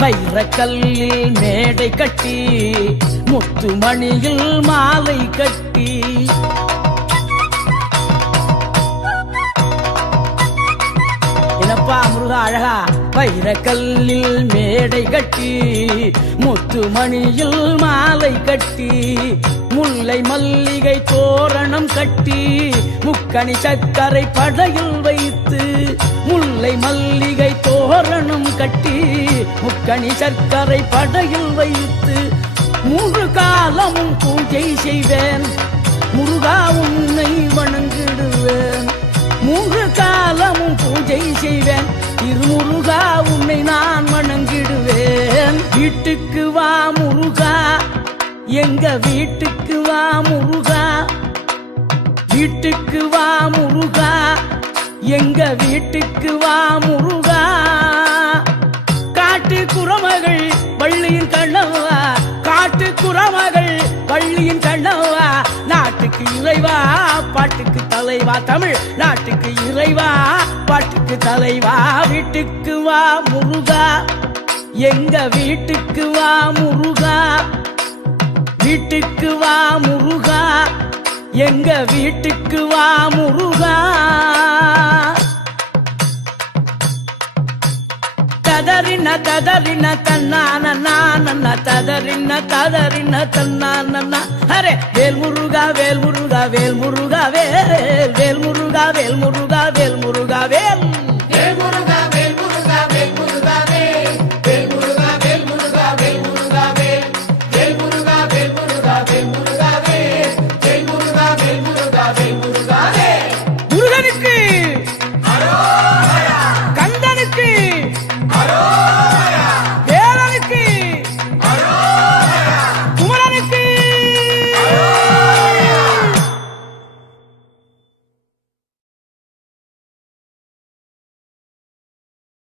வைரக்கல்லில் மேடை கட்டி முத்துமணியில் மாலை கட்டி. என்னப்பா முருகா அழகா? வைரக்கல்லில் மேடை கட்டி முத்துமணியில் மாலை கட்டி. முல்லை மல்லிகை தோரணம் கட்டி முக்கணி சக்கரை படையில் வைத்து முல்லை மல்லிகை தோரணம் கட்டி. முக்கணி சர்க்கரை படையில் வைத்து மூன்று காலமும் பூஜை செய்வேன். முருகா உன்னை வணங்கிடுவேன். மூன்று காலமும் பூஜை செய்வேன். திருமுருகா உன்னை நான் வணங்கிடுவேன். வீட்டுக்கு வா முருகா எங்க வீட்டுக்கு வா முருகா. வீட்டுக்கு வா முருகா எங்க வீட்டுக்கு வா முருகா. காட்டு குரமகள் வள்ளியின் கண்ணவா? காட்டு குரமகள் வள்ளியின் கண்ணவா? நாட்டுக்கு இறைவா பாட்டுக்கு தலைவா தமிழ். நாட்டுக்கு இறைவா பாட்டுக்கு தலைவா வீட்டுக்கு வா முருகா. எங்க வீட்டுக்கு வா முருகா? வீட்டுக்கு வா முருகா. எங்க வீட்டுக்கு வா முருகா? ತದರಿನ ತದರಿನ ತನ್ನಾನ ನನ್ನ ತದರಿನ ತದರಿನ ತನ್ನಾನ ಹರೇ வேல் முருகா வேல் முருகா வேல் முருகா வேல் வேல் முருகா வேல் முருகா வேல் முருகா வேல்